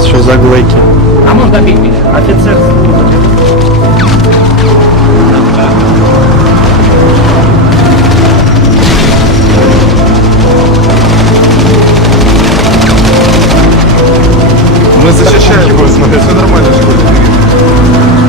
вас що за глики? А можно бить меня? Офицер. Мы защищаем его, все нормально, что ли?